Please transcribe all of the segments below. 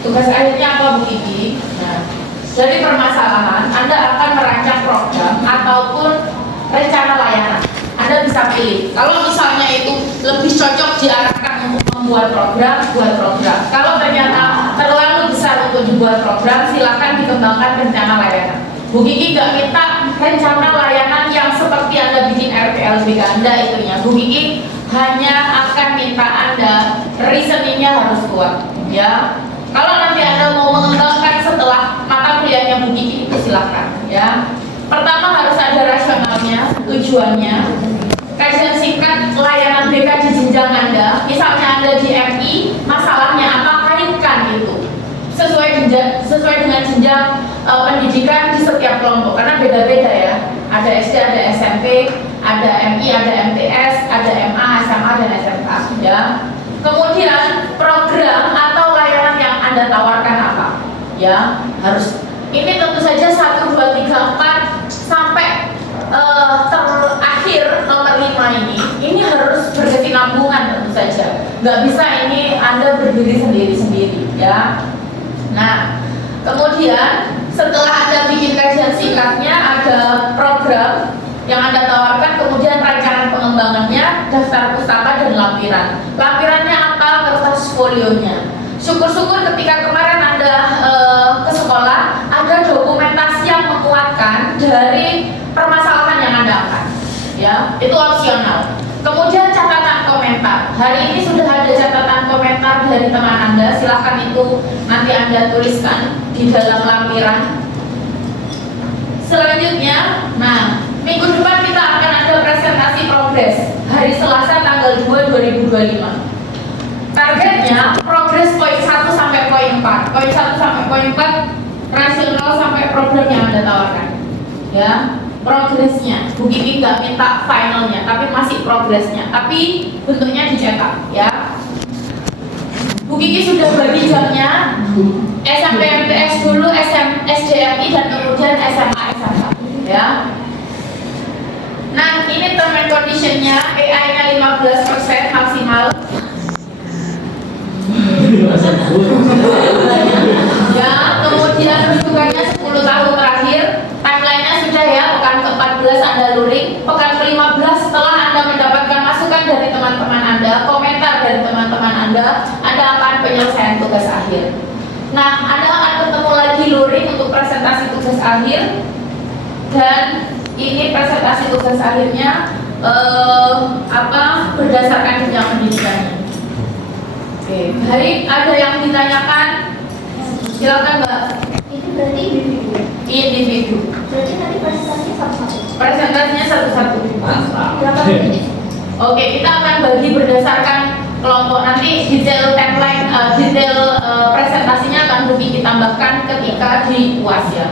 Tugas akhirnya apa Bu Kiki? Nah, dari permasalahan Anda akan merancang program ataupun rencana layanan. Anda bisa pilih. Kalau misalnya itu lebih cocok diarahkan untuk membuat program, buat program. Kalau ternyata terlalu besar untuk dibuat program, silakan dikembangkan rencana layanan. Bu Kiki nggak minta rencana layanan yang seperti Anda bikin RPLBK Anda itunya. Bu Kiki hanya akan minta Anda reasoningnya harus kuat, ya. Kalau nanti Anda mau mengembangkan setelah mata kuliahnya Bu Kiki itu silakan, ya. Pertama harus ada rasionalnya, tujuannya. Kajian singkat layanan BK di jenjang Anda, misalnya Anda di MI, masalahnya apa, kaitkan itu sesuai dengan jenjang pendidikan di setiap kelompok, karena beda-beda ya. Ada SD, ada SMP, ada MI, ada MTS, ada MA, SMA, dan SMK, ya. Kemudian program atau layanan yang Anda tawarkan apa, ya, harus ini tentu saja 1, 2, 3, 4 sampai terakhir nomor 5 ini harus berkesinambungan tentu saja. Nggak bisa ini Anda berdiri sendiri-sendiri, ya. Nah, kemudian setelah Anda bikin kajian singkatnya, ada program yang Anda tawarkan, kemudian rancangan pengembangannya, daftar pustaka dan lampiran. Lampirannya apa? Kertas folionya. Syukur-syukur ketika kemarin Anda ke sekolah, ada dokumentasi yang menguatkan dari permasalahan yang Anda angkat, ya, itu opsional. Kemudian catatan komentar. Hari ini sudah ada catatan komentar dari teman Anda, silahkan itu nanti Anda tuliskan di dalam lampiran. Selanjutnya, nah, minggu depan kita akan ada presentasi progres hari Selasa tanggal 2 2025. Targetnya progres poin 1 sampai poin 4. Poin 1 sampai poin 4 rasional sampai program yang Anda tawarkan, ya. Progresnya, Bu Kiki nggak minta finalnya, tapi masih progresnya, tapi bentuknya dicetak, ya. Bu Kiki sudah bagi jamnya, SMP MTS dulu, SDMI, dan kemudian SMA SMK, ya. Nah, ini term and conditionnya, AI-nya 15% maksimal. Ya, kemudian rujukannya 10 tahun terakhir, timeline-nya sudah ya, pekan ke-14 Anda luring, pekan ke-15 setelah Anda mendapatkan masukan dari teman-teman Anda, komentar dari teman-teman Anda akan penyelesaian tugas akhir. Nah, Anda akan ketemu lagi luring untuk presentasi tugas akhir, dan ini presentasi tugas akhirnya berdasarkan jenjang pendidikannya. Oke, hari ada yang ditanyakan? Silakan Mbak. Itu berarti individu. Individu. Berarti nanti presentasinya satu-satu. Presentasinya satu-satu. Berapa menit? Oke, kita akan bagi berdasarkan kelompok. Nanti detail timeline, presentasinya akan lebih ditambahkan ketika di UAS ya.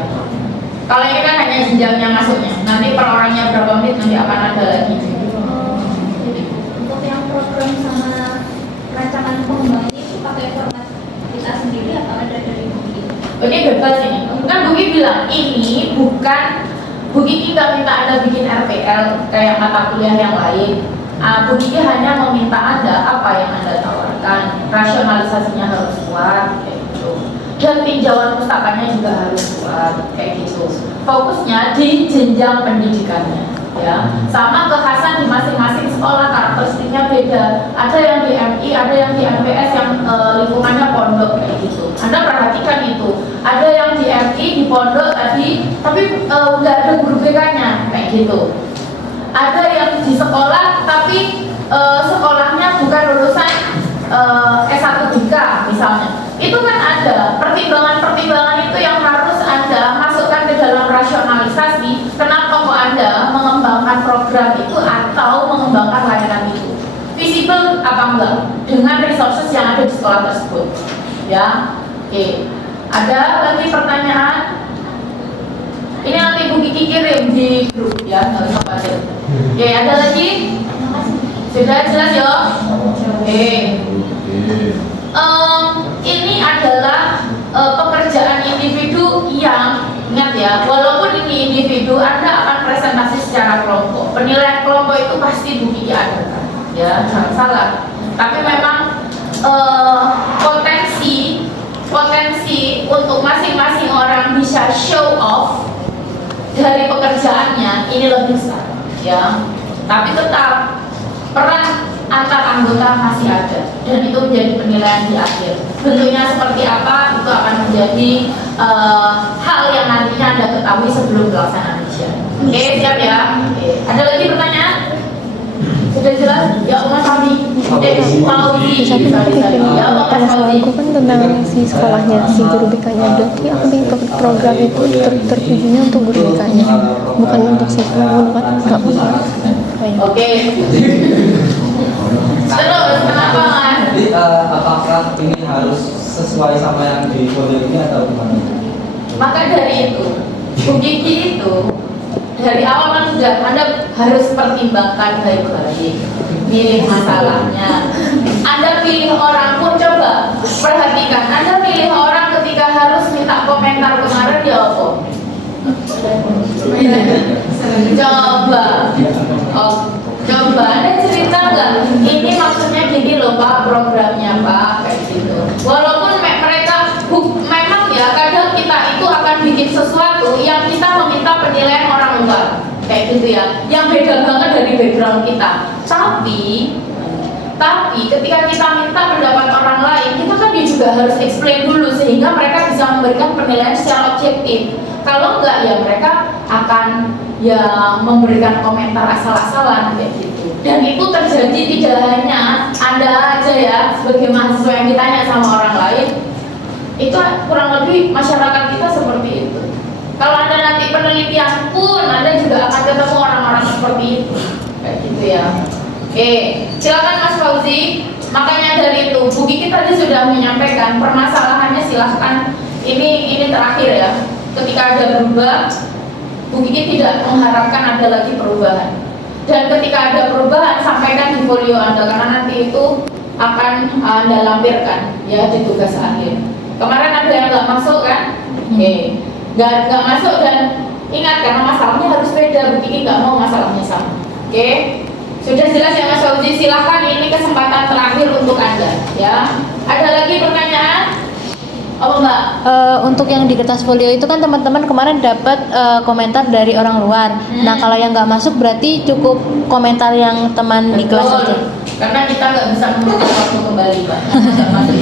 Kalau ini kan hanya jenjangnya masuknya. Nanti per orangnya berapa menit nanti akan ada lagi. Untuk yang program sama rancangan pengembangan itu pakai format kita sendiri atau ada dari Buki? Oke, bebas ini. Kan Buki bilang ini bukan, Buki nggak minta Anda bikin RPL kayak mata kuliah yang lain. Buki hanya meminta Anda apa yang Anda tawarkan, rasionalisasinya harus kuat kayak gitu. Dan tinjauan pustakanya juga harus kuat kayak gitu. Fokusnya di jenjang pendidikannya, ya. Sama kekhasan di masing-masing sekolah, karakteristiknya beda. Ada yang di MI, ada yang di MPS yang lingkungannya pondok kayak gitu. Anda perhatikan itu. Ada yang di MI di pondok tadi, tapi nggak ada guru BK-nya kayak gitu. Ada yang di sekolah tapi sekolahnya bukan lulusan S1 BK misalnya. Itu kan ada pertimbangan-pertimbangan itu yang harus Anda masukkan ke dalam rasionalisasi. Kenapa kok Anda mengembangkan program itu atau mengembangkan layanan itu? Visible apa enggak dengan resources yang ada di sekolah tersebut? Ya, oke. Ada lagi pertanyaan? Ini nanti Bu Kiki kirim di grup ya, nggak usah khawatir. Oke, ada lagi? Sudah jelas ya? Oke. Ini adalah pekerjaan individu yang, ingat ya, walaupun ini individu, Anda akan presentasi secara kelompok. Penilaian kelompok itu pasti Bu Kiki adakan, ya, jangan salah. Tapi memang potensi bisa show off dari pekerjaannya ini lebih besar, ya. Tapi tetap peran antar anggota masih ada dan itu menjadi penilaian di akhir. Bentuknya seperti apa itu akan menjadi hal yang nantinya Anda ketahui sebelum pelaksanaan ujian. Oke, siap ya? Oke. Ada lagi pertanyaan? Sudah jelas? Ya, Mas Fauzi. Fauzi. Ya, Mas Fauzi. Aku kan tentang si sekolahnya, si guru BK-nya. Berarti aku ikut program itu tertujunya untuk guru BK-nya, bukan untuk siswa, bukan nggak apa-apa. Oke. Terus kenapa Mas? Jadi apakah ini harus sesuai sama yang di folio ini atau gimana? Maka dari itu, Bu Kiki itu dari awal kan sudah Anda harus pertimbangkan baik-baik, milih masalahnya. Anda pilih orang pun coba perhatikan. Anda pilih orang ketika harus minta komentar kemarin ya apa? Coba, coba Anda cerita nggak? Ini maksudnya gini loh Pak, programnya Pak, kayak gitu. Walaupun mereka memang ya kadang kita itu akan bikin sesuatu yang kita meminta penilaian orang luar, kayak gitu ya, yang beda banget dari background kita. Tapi ketika kita minta pendapat orang lain, kita kan juga harus explain dulu sehingga mereka bisa memberikan penilaian secara objektif. Kalau enggak ya mereka akan ya memberikan komentar asal-asalan kayak gitu. Dan itu terjadi tidak hanya Anda aja ya sebagai mahasiswa yang ditanya sama orang lain. Itu kurang lebih masyarakat kita seperti itu. Kalau Anda nanti penelitian pun Anda juga akan ketemu orang-orang seperti itu. Kayak gitu ya. Oke, silakan Mas Fauzi. Makanya dari itu, Bu Kiki tadi sudah menyampaikan permasalahannya, silahkan. Ini terakhir ya. Ketika ada berubah, Bu Kiki tidak mengharapkan ada lagi perubahan. Dan ketika ada perubahan, sampaikan di folio Anda karena nanti itu akan Anda lampirkan ya di tugas akhir. Kemarin ada yang nggak masuk kan? Oke, nggak masuk dan ingat karena masalahnya harus beda. Bu Kiki nggak mau masalahnya sama. Oke. Sudah jelas ya Mas Fauzi, silahkan ini kesempatan terakhir untuk Anda ya. Ada lagi pertanyaan? Oh Mbak? Untuk yang di kertas folio itu kan teman-teman kemarin dapat komentar dari orang luar. Nah kalau yang nggak masuk berarti cukup komentar yang teman di kelas Betul. aja. Karena kita nggak bisa meminta waktu kembali Pak. Nggak masuk.